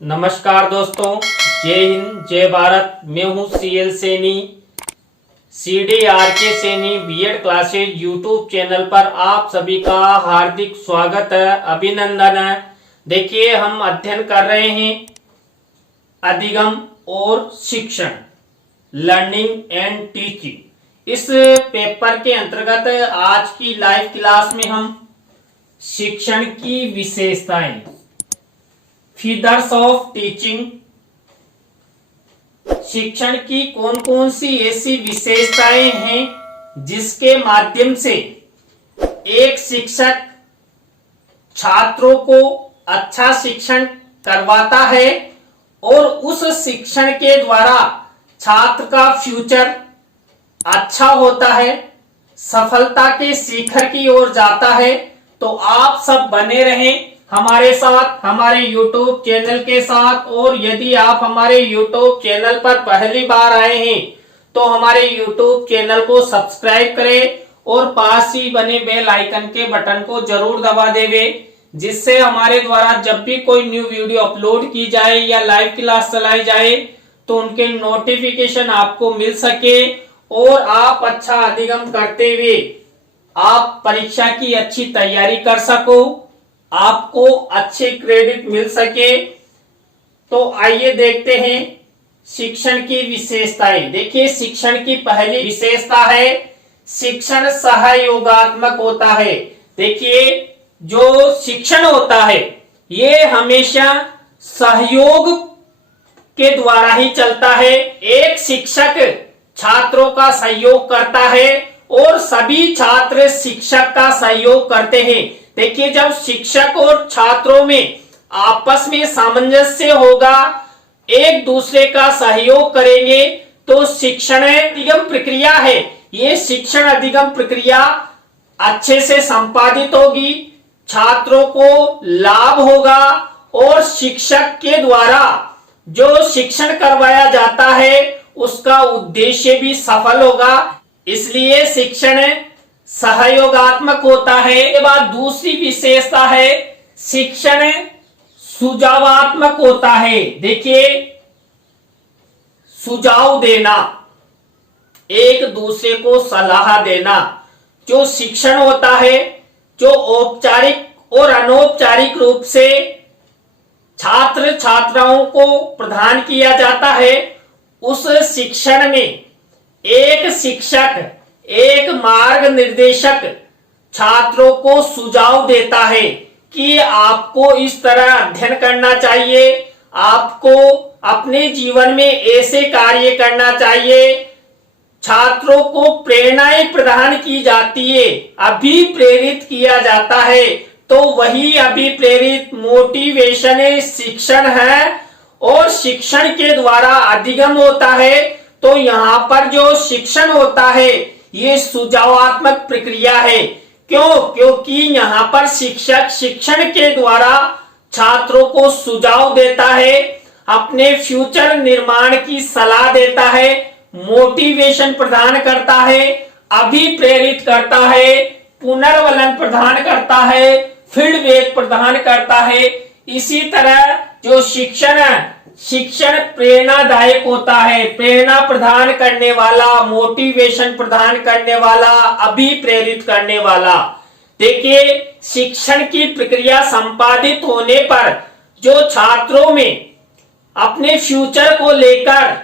नमस्कार दोस्तों, जय हिंद जय भारत। मैं हूं C L Saini, CDRK Saini B Ed classes YouTube channel पर आप सभी का हार्दिक स्वागत है, अभिनंदन है। देखिए, हम अध्ययन कर रहे हैं अधिगम और शिक्षण, लर्निंग एंड टीचिंग। इस पेपर के अंतर्गत आज की लाइव क्लास में हम शिक्षण की विशेषताएं, फीचर्स ऑफ टीचिंग, शिक्षण की कौन कौन सी ऐसी विशेषताएं हैं जिसके माध्यम से एक शिक्षक छात्रों को अच्छा शिक्षण करवाता है और उस शिक्षण के द्वारा छात्र का फ्यूचर अच्छा होता है, सफलता के शिखर की ओर जाता है। तो आप सब बने रहें हमारे साथ, हमारे YouTube चैनल के साथ। और यदि आप हमारे YouTube चैनल पर पहली बार आए हैं तो हमारे YouTube चैनल को सब्सक्राइब करें और पास ही बने बेल आइकन के बटन को जरूर दबा देवे, जिससे हमारे द्वारा जब भी कोई न्यू वीडियो अपलोड की जाए या लाइव क्लास चलाई जाए तो उनके नोटिफिकेशन आपको मिल सके और आप अच्छा अधिगम करते हुए आप परीक्षा की अच्छी तैयारी कर सको, आपको अच्छे क्रेडिट मिल सके। तो आइए देखते हैं शिक्षण की विशेषताएं। देखिए, शिक्षण की पहली विशेषता है शिक्षण सहयोगात्मक होता है। देखिए, जो शिक्षण होता है ये हमेशा सहयोग के द्वारा ही चलता है। एक शिक्षक छात्रों का सहयोग करता है और सभी छात्र शिक्षक का सहयोग करते हैं। देखिए, जब शिक्षक और छात्रों में आपस में सामंजस्य होगा, एक दूसरे का सहयोग करेंगे तो शिक्षण अधिगम प्रक्रिया है, ये शिक्षण अधिगम प्रक्रिया अच्छे से संपादित होगी, छात्रों को लाभ होगा और शिक्षक के द्वारा जो शिक्षण करवाया जाता है उसका उद्देश्य भी सफल होगा। इसलिए शिक्षण सहयोगात्मक होता है। इसके बाद दूसरी विशेषता है शिक्षण सुझावात्मक होता है। देखिए, सुझाव देना, एक दूसरे को सलाह देना, जो शिक्षण होता है जो औपचारिक और अनौपचारिक रूप से छात्र छात्राओं को प्रदान किया जाता है, उस शिक्षण में एक शिक्षक, एक मार्ग निर्देशक छात्रों को सुझाव देता है कि आपको इस तरह अध्ययन करना चाहिए, आपको अपने जीवन में ऐसे कार्य करना चाहिए। छात्रों को प्रेरणाएं प्रदान की जाती है, अभिप्रेरित किया जाता है। तो वही अभिप्रेरित मोटिवेशन शिक्षण है और शिक्षण के द्वारा अधिगम होता है। तो यहाँ पर जो शिक्षण होता है ये सुझावात्मक प्रक्रिया है। क्यों? क्योंकि यहाँ पर शिक्षक शिक्षण के द्वारा छात्रों को सुझाव देता है, अपने फ्यूचर निर्माण की सलाह देता है, मोटिवेशन प्रदान करता है, अभिप्रेरित करता है, पुनर्वलन प्रदान करता है, फीडबैक प्रदान करता है। इसी तरह जो शिक्षण प्रेरणादायक होता है, प्रेरणा प्रदान करने वाला, मोटिवेशन प्रदान करने वाला, अभिप्रेरित करने वाला। देखिए, शिक्षण की प्रक्रिया संपादित होने पर जो छात्रों में अपने फ्यूचर को लेकर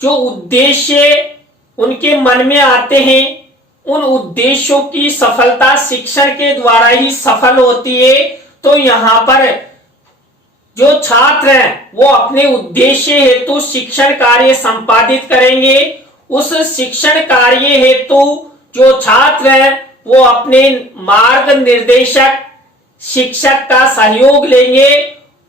जो उद्देश्य उनके मन में आते हैं, उन उद्देश्यों की सफलता शिक्षण के द्वारा ही सफल होती है। तो यहाँ पर जो छात्र हैं वो अपने उद्देश्य हेतु शिक्षण कार्य संपादित करेंगे। उस शिक्षण कार्य हेतु जो छात्र हैं वो अपने मार्ग निर्देशक शिक्षक का सहयोग लेंगे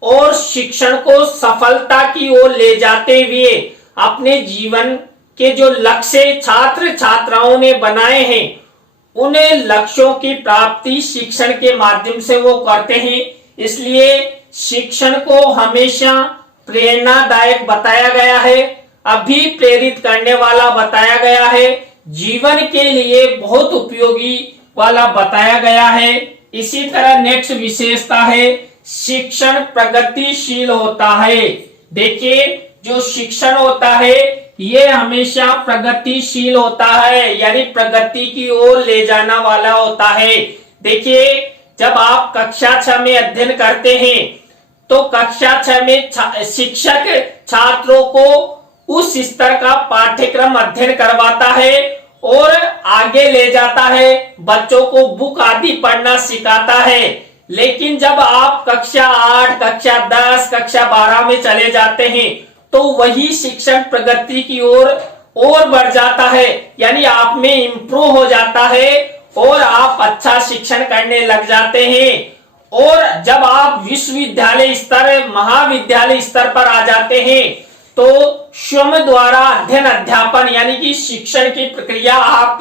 और शिक्षण को सफलता की ओर ले जाते हुए अपने जीवन के जो लक्ष्य छात्र छात्राओं ने बनाए हैं उन लक्ष्यों की प्राप्ति शिक्षण के माध्यम से वो करते हैं। इसलिए शिक्षण को हमेशा प्रेरणादायक बताया गया है, अभिप्रेरित करने वाला बताया गया है, जीवन के लिए बहुत उपयोगी वाला बताया गया है। इसी तरह नेक्स्ट विशेषता है शिक्षण प्रगतिशील होता है। देखिए, जो शिक्षण होता है ये हमेशा प्रगतिशील होता है, यानी प्रगति की ओर ले जाना वाला होता है। देखिए, जब आप कक्षा 6 में अध्ययन करते हैं तो कक्षा 6 में शिक्षक छात्रों को उस स्तर का पाठ्यक्रम अध्ययन करवाता है और आगे ले जाता है, बच्चों को बुक आदि पढ़ना सिखाता है। लेकिन जब आप कक्षा 8, कक्षा 10, कक्षा 12 में चले जाते हैं तो वही शिक्षण प्रगति की ओर और बढ़ जाता है, यानी आप में इम्प्रूव हो जाता है और आप अच्छा शिक्षण करने लग जाते हैं। और जब आप विश्वविद्यालय स्तर, महाविद्यालय स्तर पर आ जाते हैं तो स्वयं द्वारा अध्ययन अध्यापन यानी कि शिक्षण की प्रक्रिया आप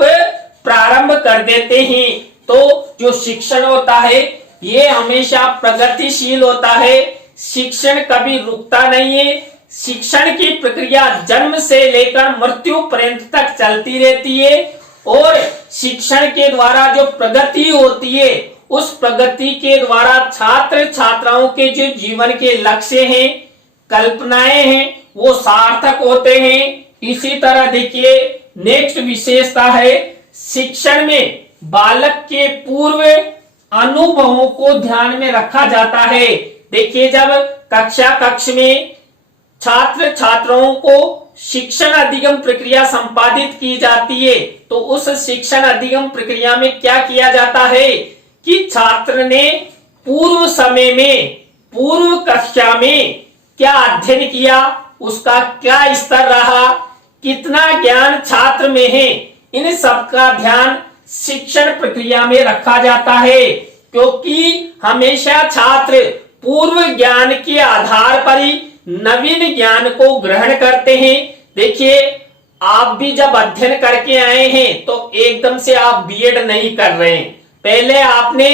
प्रारंभ कर देते हैं। तो जो शिक्षण होता है ये हमेशा प्रगतिशील होता है, शिक्षण कभी रुकता नहीं है। शिक्षण की प्रक्रिया जन्म से लेकर मृत्यु पर्यंत तक चलती रहती है और शिक्षण के द्वारा जो प्रगति होती है उस प्रगति के द्वारा छात्र छात्राओं के जो जीवन के लक्ष्य हैं, कल्पनाएं हैं, वो सार्थक होते हैं। इसी तरह देखिए, नेक्स्ट विशेषता है शिक्षण में बालक के पूर्व अनुभवों को ध्यान में रखा जाता है। देखिए, जब कक्ष में छात्र छात्राओं को शिक्षण अधिगम प्रक्रिया संपादित की जाती है तो उस शिक्षण अधिगम प्रक्रिया में क्या किया जाता है कि छात्र ने पूर्व समय में, पूर्व कक्षा में क्या अध्ययन किया, उसका क्या स्तर रहा, कितना ज्ञान छात्र में है, इन सब का ध्यान शिक्षण प्रक्रिया में रखा जाता है। क्योंकि हमेशा छात्र पूर्व ज्ञान के आधार पर ही नवीन ज्ञान को ग्रहण करते हैं। देखिए, आप भी जब अध्ययन करके आए हैं तो एकदम से आप बीएड नहीं कर रहे हैं, पहले आपने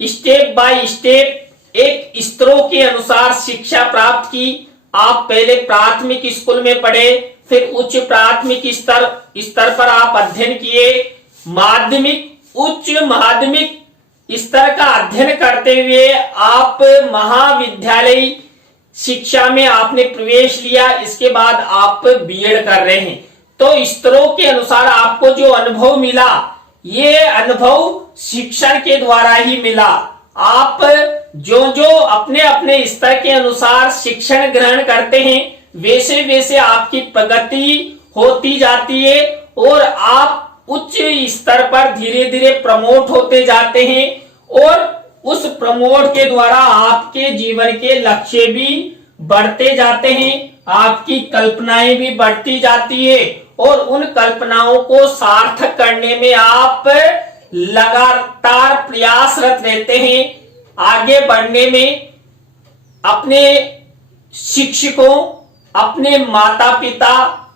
स्टेप बाय स्टेप एक स्तरों के अनुसार शिक्षा प्राप्त की। आप पहले प्राथमिक स्कूल में पढ़े, फिर उच्च प्राथमिक स्तर पर आप अध्ययन किए, माध्यमिक, उच्च माध्यमिक स्तर का अध्ययन करते हुए आप महाविद्यालय शिक्षा में आपने प्रवेश लिया, इसके बाद आप बीएड कर रहे हैं। तो स्तरों के अनुसार आपको जो अनुभव मिला ये अनुभव शिक्षण के द्वारा ही मिला। आप जो जो अपने अपने स्तर के अनुसार शिक्षण ग्रहण करते हैं वैसे वैसे आपकी प्रगति होती जाती है और आप उच्च स्तर पर धीरे धीरे प्रमोट होते जाते हैं और उस प्रमोट के द्वारा आपके जीवन के लक्ष्य भी बढ़ते जाते हैं, आपकी कल्पनाएं भी बढ़ती जाती है और उन कल्पनाओं को सार्थक करने में आप लगातार प्रयासरत रहते हैं। आगे बढ़ने में अपने शिक्षकों, अपने माता पिता,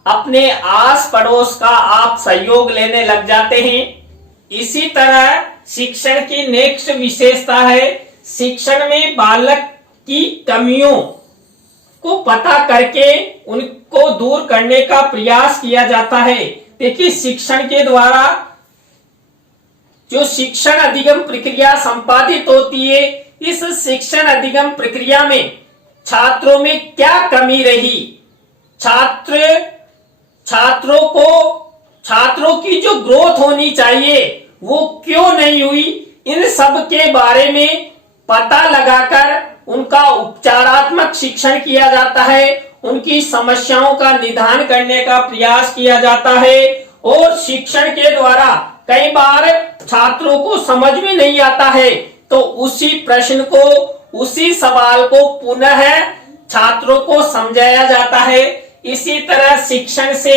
अपने आस पड़ोस का आप सहयोग लेने लग जाते हैं। इसी तरह शिक्षण की नेक्स्ट विशेषता है शिक्षण में बालक की कमियों को पता करके उनको दूर करने का प्रयास किया जाता है। देखिए, शिक्षण के द्वारा जो शिक्षण अधिगम प्रक्रिया संपादित होती है, इस शिक्षण अधिगम प्रक्रिया में छात्रों में क्या कमी रही, छात्रों की जो ग्रोथ होनी चाहिए वो क्यों नहीं हुई, इन सब के बारे में पता लगाकर उनका उपचारात्मक शिक्षण किया जाता है, उनकी समस्याओं का निदान करने का प्रयास किया जाता है। और शिक्षण के द्वारा कई बार छात्रों को समझ में नहीं आता है तो उसी प्रश्न को, उसी सवाल को पुनः छात्रों को समझाया जाता है। इसी तरह शिक्षण से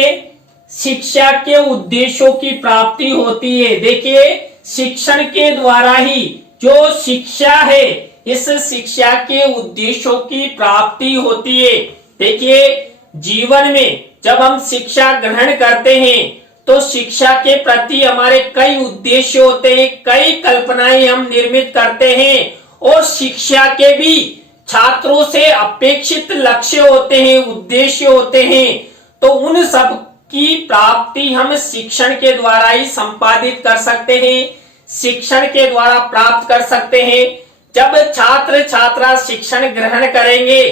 शिक्षा के उद्देश्यों की प्राप्ति होती है। देखिए, शिक्षण के द्वारा ही जो शिक्षा है इस शिक्षा के उद्देश्यों की प्राप्ति होती है। देखिए, जीवन में जब हम शिक्षा ग्रहण करते हैं तो शिक्षा के प्रति हमारे कई उद्देश्य होते हैं, कई कल्पनाएं हम निर्मित करते हैं और शिक्षा के भी छात्रों से अपेक्षित लक्ष्य होते हैं, उद्देश्य होते हैं। तो उन सब की प्राप्ति हम शिक्षण के द्वारा ही संपादित कर सकते हैं, शिक्षण के द्वारा प्राप्त कर सकते हैं। जब छात्र छात्रा शिक्षण ग्रहण करेंगे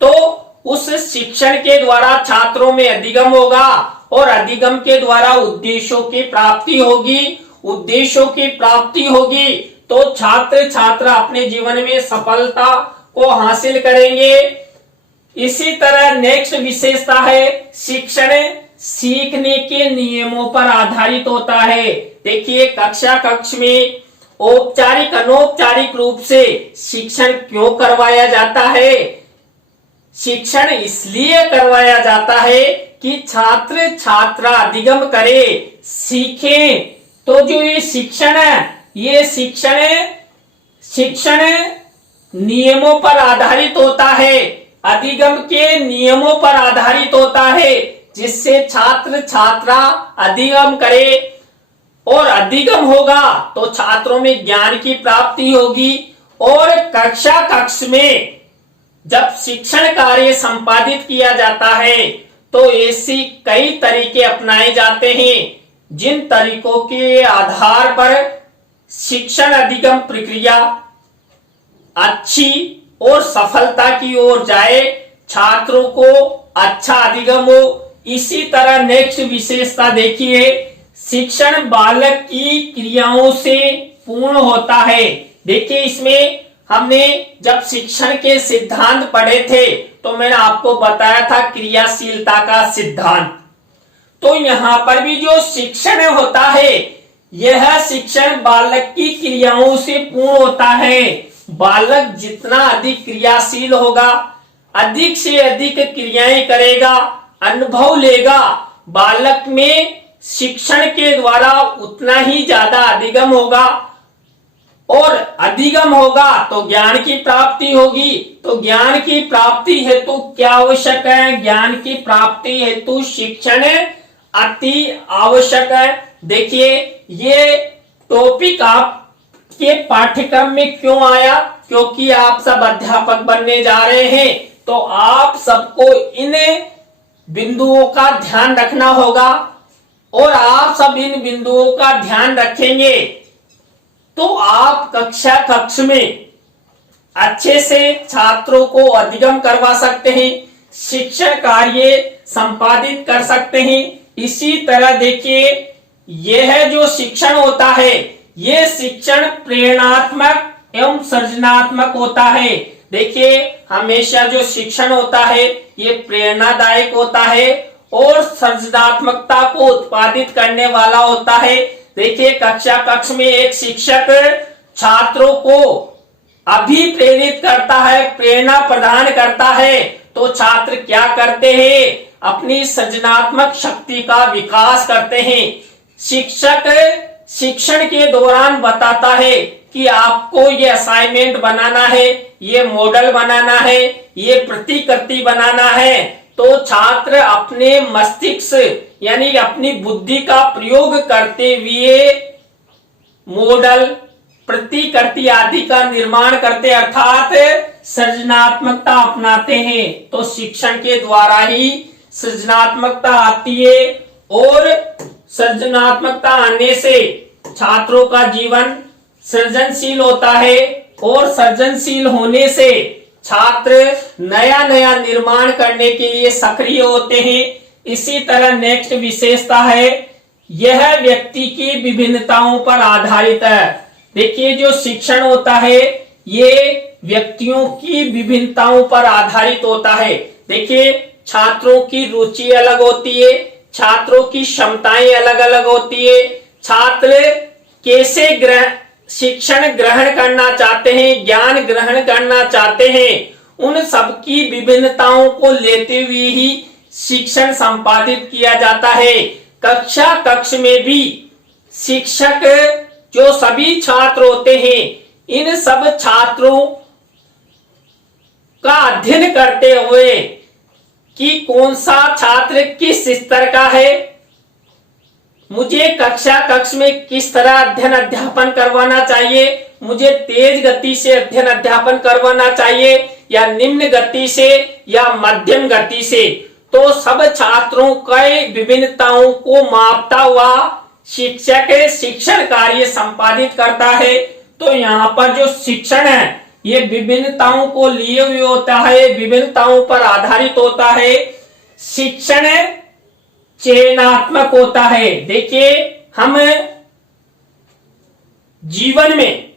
तो उस शिक्षण के द्वारा छात्रों में अधिगम होगा और अधिगम के द्वारा उद्देश्यों की प्राप्ति होगी। उद्देश्यों की प्राप्ति होगी तो छात्र छात्रा अपने जीवन में सफलता को हासिल करेंगे। इसी तरह नेक्स्ट विशेषता है शिक्षण सीखने के नियमों पर आधारित होता है। देखिए कक्षा कक्ष में औपचारिक अनौपचारिक रूप से शिक्षण क्यों करवाया जाता है? शिक्षण इसलिए करवाया जाता है कि छात्र छात्रा अधिगम करे, सीखे। तो जो ये शिक्षण है, ये शिक्षण नियमों पर आधारित होता है, अधिगम के नियमों पर आधारित होता है, जिससे छात्र छात्रा अधिगम करे और अधिगम होगा तो छात्रों में ज्ञान की प्राप्ति होगी। और कक्षा कक्ष में जब शिक्षण कार्य संपादित किया जाता है तो ऐसी कई तरीके अपनाए जाते हैं जिन तरीकों के आधार पर शिक्षण अधिगम प्रक्रिया अच्छी और सफलता की ओर जाए, छात्रों को अच्छा अधिगम हो। इसी तरह नेक्स्ट विशेषता देखिए शिक्षण बालक की क्रियाओं से पूर्ण होता है। देखिए इसमें हमने जब शिक्षण के सिद्धांत पढ़े थे तो मैंने आपको बताया था क्रियाशीलता का सिद्धांत। तो यहाँ पर भी जो शिक्षण होता है यह शिक्षण बालक की क्रियाओं से पूर्ण होता है। बालक जितना अधिक क्रियाशील होगा, अधिक से अधिक क्रियाएं करेगा, अनुभव लेगा, बालक में शिक्षण के द्वारा उतना ही ज्यादा अधिगम होगा और अधिगम होगा तो ज्ञान की प्राप्ति होगी। तो ज्ञान की प्राप्ति हेतु क्या आवश्यक है? ज्ञान की प्राप्ति हेतु शिक्षण अति आवश्यक है। देखिए ये टॉपिक आपके पाठ्यक्रम में क्यों आया? क्योंकि आप सब अध्यापक बनने जा रहे हैं तो आप सबको इन बिंदुओं का ध्यान रखना होगा और आप सब इन बिंदुओं का ध्यान रखेंगे तो आप कक्षा कक्ष में अच्छे से छात्रों को अधिगम करवा सकते हैं, शिक्षण कार्य संपादित कर सकते हैं। इसी तरह देखिए यह जो शिक्षण होता है यह शिक्षण प्रेरणात्मक एवं सृजनात्मक होता है। देखिए हमेशा जो शिक्षण होता है ये प्रेरणादायक होता है और सृजनात्मकता को उत्पादित करने वाला होता है। देखिए कक्षा कक्ष में एक शिक्षक छात्रों को अभिप्रेरित करता है, प्रेरणा प्रदान करता है तो छात्र क्या करते हैं? अपनी सृजनात्मक शक्ति का विकास करते हैं। शिक्षक शिक्षण के दौरान बताता है कि आपको ये असाइनमेंट बनाना है, ये मॉडल बनाना है, ये प्रतिकृति बनाना है। तो छात्र अपने मस्तिष्क यानी अपनी बुद्धि का प्रयोग करते हुए मॉडल, प्रतिकृति आदि का निर्माण करते अर्थात सृजनात्मकता अपनाते हैं। तो शिक्षण के द्वारा ही सृजनात्मकता आती है और सृजनात्मकता आने से छात्रों का जीवन सृजनशील होता है और सृजनशील होने से छात्र नया नया निर्माण करने के लिए सक्रिय होते हैं। इसी तरह नेक्स्ट विशेषता है यह व्यक्ति की विभिन्नताओं पर आधारित है। देखिए जो शिक्षण होता है ये व्यक्तियों की विभिन्नताओं पर आधारित होता है। देखिए छात्रों की रुचि अलग होती है, छात्रों की क्षमताएं अलग अलग होती है, छात्र कैसे शिक्षण ग्रहण करना चाहते हैं, ज्ञान ग्रहण करना चाहते हैं, उन सबकी विभिन्नताओं को लेते हुए ही शिक्षण संपादित किया जाता है। कक्षा कक्ष में भी शिक्षक जो सभी छात्र होते हैं इन सब छात्रों का अध्ययन करते हुए कि कौन सा छात्र किस स्तर का है, मुझे कक्षा कक्ष में किस तरह अध्ययन अध्यापन करवाना चाहिए, मुझे तेज गति से अध्ययन अध्यापन करवाना चाहिए या निम्न गति से या मध्यम गति से। तो सब छात्रों के विभिन्नताओं को मापता हुआ शिक्षक शिक्षण कार्य संपादित करता है। तो यहाँ पर जो शिक्षण है ये विभिन्नताओं को लिए हुए होता है, विभिन्नताओं पर आधारित होता है। शिक्षण चयनात्मक होता है। देखिए, हम जीवन में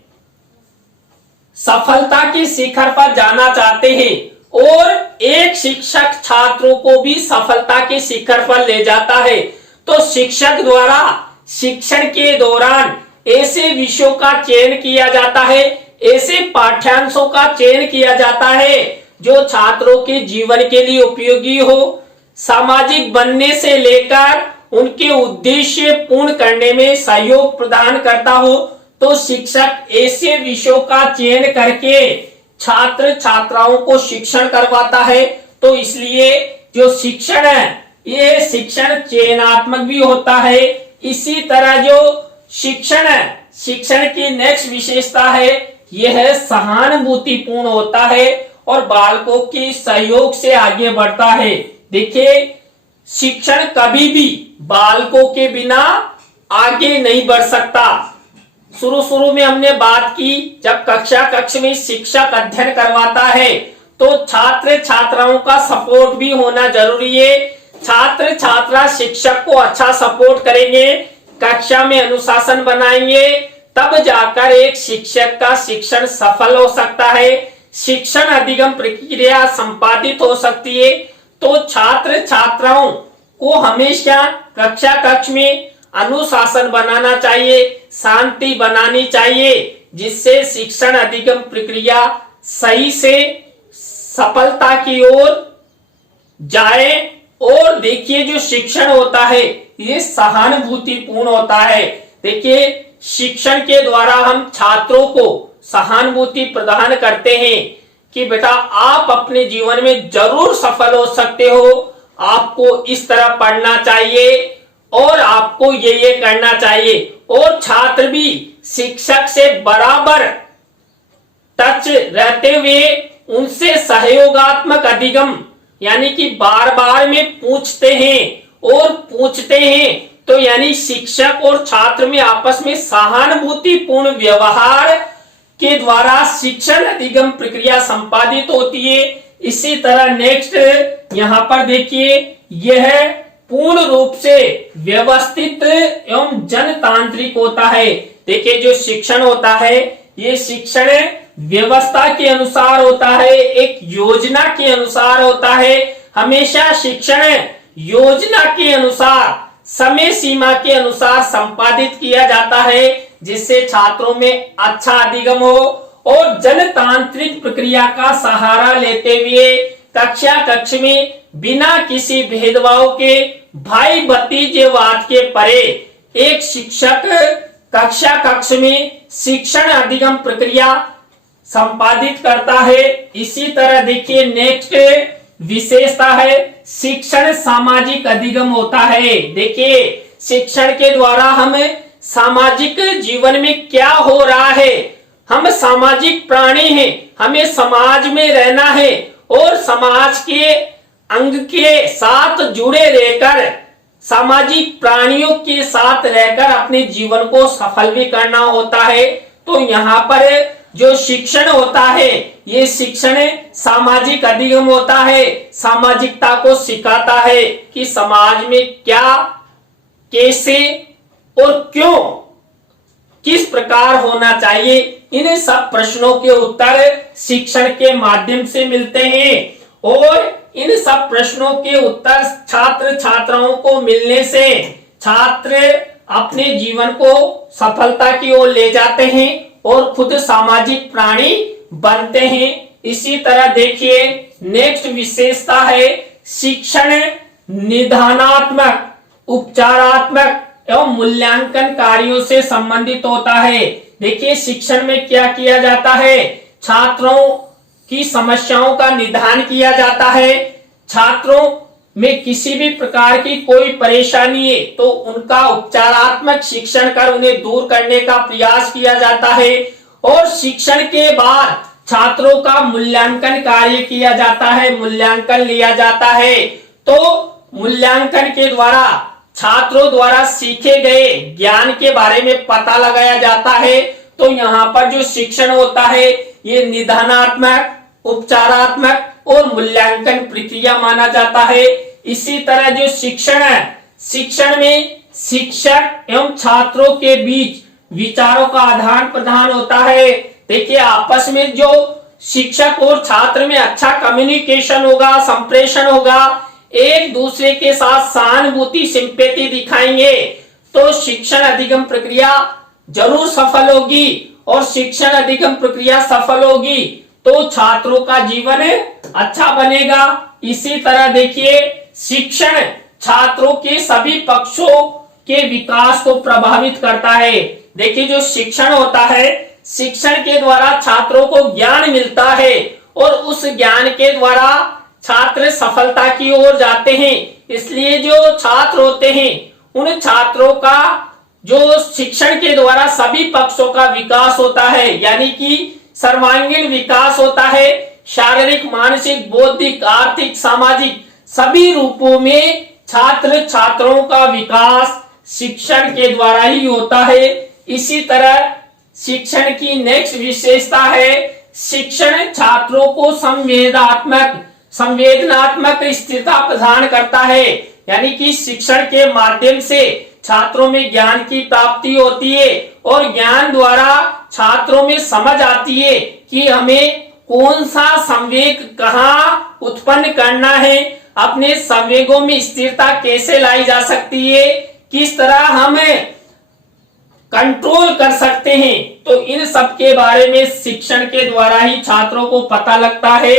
सफलता के शिखर पर जाना चाहते हैं और एक शिक्षक छात्रों को भी सफलता के शिखर पर ले जाता है। तो शिक्षक द्वारा शिक्षण के दौरान ऐसे विषयों का चयन किया जाता है, ऐसे पाठ्यांशों का चयन किया जाता है जो छात्रों के जीवन के लिए उपयोगी हो, सामाजिक बनने से लेकर उनके उद्देश्य पूर्ण करने में सहयोग प्रदान करता हो। तो शिक्षक ऐसे विषयों का चयन करके छात्र छात्राओं को शिक्षण करवाता है। तो इसलिए जो शिक्षण है ये शिक्षण चयनात्मक भी होता है। इसी तरह जो शिक्षण है, शिक्षण की नेक्स्ट विशेषता है यह सहानुभूतिपूर्ण होता है और बालकों के सहयोग से आगे बढ़ता है। देखिए, शिक्षण कभी भी बालकों के बिना आगे नहीं बढ़ सकता। शुरू में हमने बात की, जब कक्ष में शिक्षक अध्ययन करवाता है तो छात्र छात्राओं का सपोर्ट भी होना जरूरी है। छात्र छात्रा शिक्षक को अच्छा सपोर्ट करेंगे, कक्षा में अनुशासन बनाएंगे, तब जाकर एक शिक्षक का शिक्षण सफल हो सकता है, शिक्षण अधिगम प्रक्रिया संपादित हो सकती है। तो छात्र छात्राओं को हमेशा कक्ष में अनुशासन बनाना चाहिए, शांति बनानी चाहिए, जिससे शिक्षण अधिगम प्रक्रिया सही से सफलता की ओर जाए। और देखिए, जो शिक्षण होता है ये सहानुभूतिपूर्ण होता है। देखिए, शिक्षण के द्वारा हम छात्रों को सहानुभूति प्रदान करते हैं कि बेटा आप अपने जीवन में जरूर सफल हो सकते हो, आपको इस तरह पढ़ना चाहिए और आपको ये करना चाहिए। और छात्र भी शिक्षक से बराबर टच रहते हुए उनसे सहयोगात्मक अधिगम यानी कि बार बार में पूछते हैं। तो यानी शिक्षक और छात्र में आपस में सहानुभूतिपूर्ण व्यवहार के द्वारा शिक्षण अधिगम प्रक्रिया संपादित होती है। इसी तरह नेक्स्ट यहाँ पर देखिए, यह पूर्ण रूप से व्यवस्थित एवं जनतांत्रिक होता है। देखिए, जो शिक्षण होता है ये शिक्षण व्यवस्था के अनुसार होता है, एक योजना के अनुसार होता है। हमेशा शिक्षण योजना के अनुसार, समय सीमा के अनुसार संपादित किया जाता है, जिससे छात्रों में अच्छा अधिगम हो। और जनतांत्रिक प्रक्रिया का सहारा लेते हुए कक्ष में बिना किसी भेदभाव के, भाई भतीजेवाद के परे एक शिक्षक कक्ष में शिक्षण अधिगम प्रक्रिया संपादित करता है। इसी तरह देखिए, नेक्स्ट विशेषता है शिक्षण सामाजिक अधिगम होता है। देखिए, शिक्षण के द्वारा हम सामाजिक जीवन में क्या हो रहा है, हम सामाजिक प्राणी हैं, हमें समाज में रहना है और समाज के अंग के साथ जुड़े रहकर, सामाजिक प्राणियों के साथ रहकर अपने जीवन को सफल भी करना होता है। तो यहाँ पर जो शिक्षण होता है ये शिक्षण सामाजिक अधिगम होता है, सामाजिकता को सिखाता है कि समाज में क्या, कैसे और क्यों, किस प्रकार होना चाहिए। इन सब प्रश्नों के उत्तर शिक्षण के माध्यम से मिलते हैं और इन सब प्रश्नों के उत्तर छात्र छात्राओं को मिलने से छात्र अपने जीवन को सफलता की ओर ले जाते हैं और खुद सामाजिक प्राणी बनते हैं। इसी तरह देखिए, नेक्स्ट विशेषता है शिक्षण निदानात्मक, उपचारात्मक एवं मूल्यांकन कार्यों से संबंधित होता है। देखिए, शिक्षण में क्या किया जाता है, छात्रों की समस्याओं का निदान किया जाता है। छात्रों में किसी भी प्रकार की कोई परेशानी है तो उनका उपचारात्मक शिक्षण कर उन्हें दूर करने का प्रयास किया जाता है। और शिक्षण के बाद छात्रों का मूल्यांकन कार्य किया जाता है, मूल्यांकन लिया जाता है। तो मूल्यांकन के द्वारा छात्रों द्वारा सीखे गए ज्ञान के बारे में पता लगाया जाता है। तो यहाँ पर जो शिक्षण होता है ये निदानात्मक, उपचारात्मक और मूल्यांकन प्रक्रिया माना जाता है। इसी तरह जो शिक्षण है, शिक्षण में शिक्षक एवं छात्रों के बीच विचारों का आदान प्रदान होता है। देखिए, आपस में जो शिक्षक और छात्र में अच्छा कम्युनिकेशन होगा, संप्रेषण होगा, एक दूसरे के साथ सहानुभूति, सिंपैथी दिखाएंगे तो शिक्षण अधिगम प्रक्रिया जरूर सफल होगी। और शिक्षण अधिगम प्रक्रिया सफल होगी तो छात्रों का जीवन अच्छा बनेगा। इसी तरह देखिए, शिक्षण छात्रों के सभी पक्षों के विकास को प्रभावित करता है। देखिए, जो शिक्षण होता है, शिक्षण के द्वारा छात्रों को ज्ञान मिलता है और उस ज्ञान के द्वारा छात्र सफलता की ओर जाते हैं। इसलिए जो छात्र होते हैं, उन छात्रों का जो शिक्षण के द्वारा सभी पक्षों का विकास होता है, यानी कि सर्वांगीण विकास होता है। शारीरिक, मानसिक, बौद्धिक, आर्थिक, सामाजिक सभी रूपों में छात्र छात्राओं का विकास शिक्षण के द्वारा ही होता है। इसी तरह शिक्षण की नेक्स्ट विशेषता है, शिक्षण छात्रों को संवेदनात्मक स्थिरता प्रदान करता है। यानी कि शिक्षण के माध्यम से छात्रों में ज्ञान की प्राप्ति होती है और ज्ञान द्वारा छात्रों में समझ आती है कि हमें कौन सा संवेग कहाँ उत्पन्न करना है, अपने संवेगों में स्थिरता कैसे लाई जा सकती है, किस तरह हम कंट्रोल कर सकते हैं। तो इन सब के बारे में शिक्षण के द्वारा ही छात्रों को पता लगता है।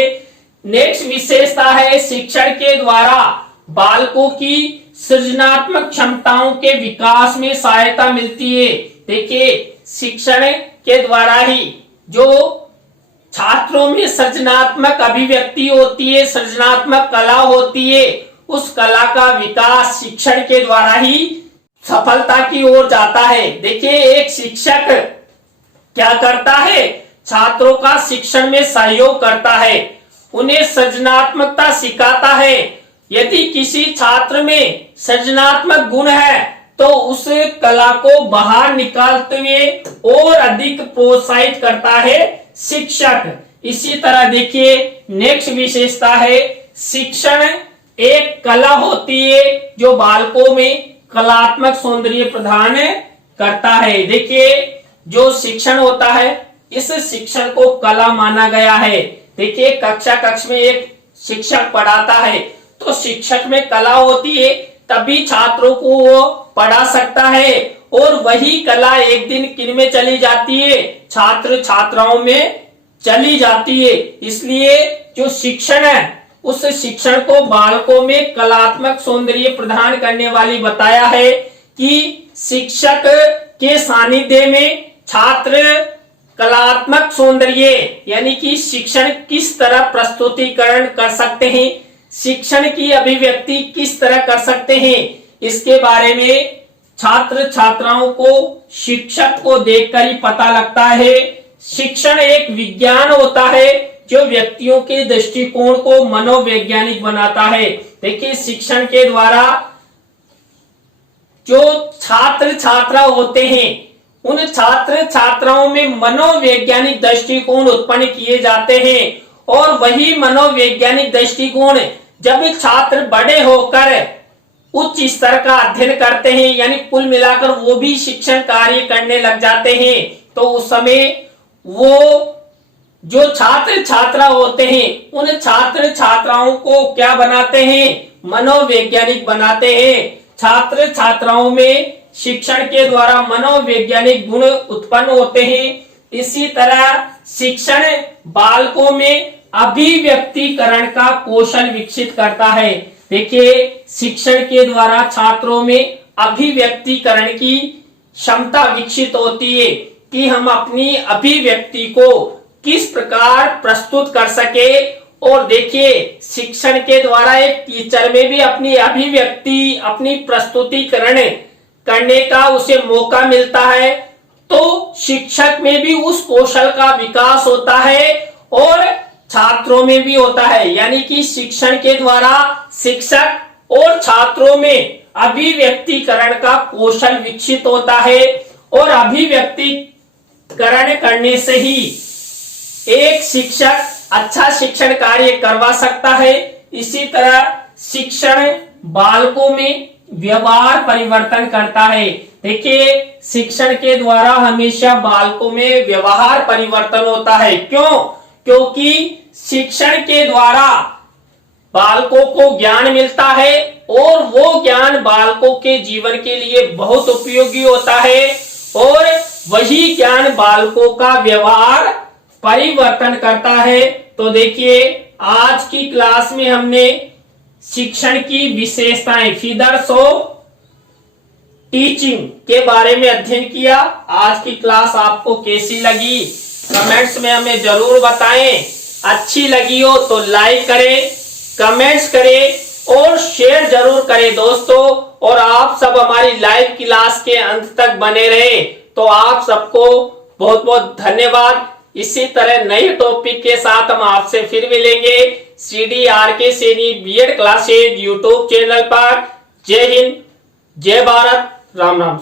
नेक्स्ट विशेषता है, शिक्षण के द्वारा बालकों की सृजनात्मक क्षमताओं के विकास में सहायता मिलती है। देखिए, शिक्षण के द्वारा ही जो छात्रों में सृजनात्मक अभिव्यक्ति होती है, सृजनात्मक कला होती है, उस कला का विकास शिक्षण के द्वारा ही सफलता की ओर जाता है। देखिए, एक शिक्षक क्या करता है, छात्रों का शिक्षण में सहयोग करता है, उन्हें सृजनात्मकता सिखाता है। यदि किसी छात्र में सृजनात्मक गुण है तो उस कला को बाहर निकालते हुए और अधिक प्रोत्साहित करता है शिक्षक। इसी तरह देखिए, नेक्स्ट विशेषता है, शिक्षण एक कला होती है जो बालकों में कलात्मक सौंदर्य प्रदान करता है। देखिए, जो शिक्षण होता है, इस शिक्षण को कला माना गया है। देखिए, कक्ष में एक शिक्षक पढ़ाता है तो शिक्षक में कला होती है, तभी छात्रों को वो पढ़ा सकता है। और वही कला एक दिन किन में चली जाती है, छात्र छात्राओं में चली जाती है। इसलिए जो शिक्षण है, उस शिक्षण को बालकों में कलात्मक सौंदर्य प्रदान करने वाली बताया है कि शिक्षक के सानिध्य में छात्र कलात्मक सौंदर्य यानी कि शिक्षण किस तरह प्रस्तुतिकरण कर सकते हैं, शिक्षण की अभिव्यक्ति किस तरह कर सकते हैं, इसके बारे में छात्र छात्राओं को शिक्षक को देखकर ही पता लगता है। शिक्षण एक विज्ञान होता है जो व्यक्तियों के दृष्टिकोण को मनोवैज्ञानिक बनाता है। देखिए, शिक्षण के द्वारा जो छात्र छात्रा होते हैं, उन छात्र छात्राओं में मनोवैज्ञानिक दृष्टिकोण उत्पन्न किए जाते हैं और वही मनोवैज्ञानिक दृष्टिकोण जब छात्र बड़े होकर उच्च स्तर का अध्ययन करते हैं, यानी कुल मिलाकर वो भी शिक्षण कार्य करने लग जाते हैं, तो उस समय वो जो छात्र छात्रा होते हैं, उन छात्र छात्राओं को क्या बनाते हैं, मनोवैज्ञानिक बनाते हैं। छात्र छात्राओं में शिक्षण के द्वारा मनोवैज्ञानिक गुण उत्पन्न होते हैं। इसी तरह शिक्षण बालकों में अभिव्यक्तिकरण का कौशल विकसित करता है। देखिए, शिक्षण के द्वारा छात्रों में अभिव्यक्तिकरण की क्षमता विकसित होती है कि हम अपनी अभिव्यक्ति को किस प्रकार प्रस्तुत कर सके। और देखिए, शिक्षण के द्वारा एक टीचर में भी अपनी अभिव्यक्ति, अपनी प्रस्तुतिकरण करने का उसे मौका मिलता है, तो शिक्षक में भी उस कौशल का विकास होता है और छात्रों में भी होता है। यानी कि शिक्षण के द्वारा शिक्षक और छात्रों में अभिव्यक्तिकरण का कौशल विकसित होता है और अभिव्यक्तिकरण करने से ही एक शिक्षक अच्छा शिक्षण कार्य करवा सकता है। इसी तरह शिक्षण बालकों में व्यवहार परिवर्तन करता है। देखिए, शिक्षण के द्वारा हमेशा बालकों में व्यवहार परिवर्तन होता है। क्यों? क्योंकि शिक्षण के द्वारा बालकों को ज्ञान मिलता है और वो ज्ञान बालकों के जीवन के लिए बहुत उपयोगी होता है और वही ज्ञान बालकों का व्यवहार परिवर्तन करता है। तो देखिए, आज की क्लास में हमने शिक्षण की विशेषताएं, फीचर्स ऑफ टीचिंग के बारे में अध्ययन किया। आज की क्लास आपको कैसी लगी कमेंट्स में हमें जरूर बताएं। अच्छी लगी हो तो लाइक करें, कमेंट्स करें और शेयर जरूर करें दोस्तों। और आप सब हमारी लाइव क्लास के अंत तक बने रहे तो आप सबको बहुत बहुत धन्यवाद। इसी तरह नए टॉपिक के साथ हम आपसे फिर मिलेंगे CDRK Saini B Ed classes YouTube channel पर। जय हिंद, जय भारत, राम राम।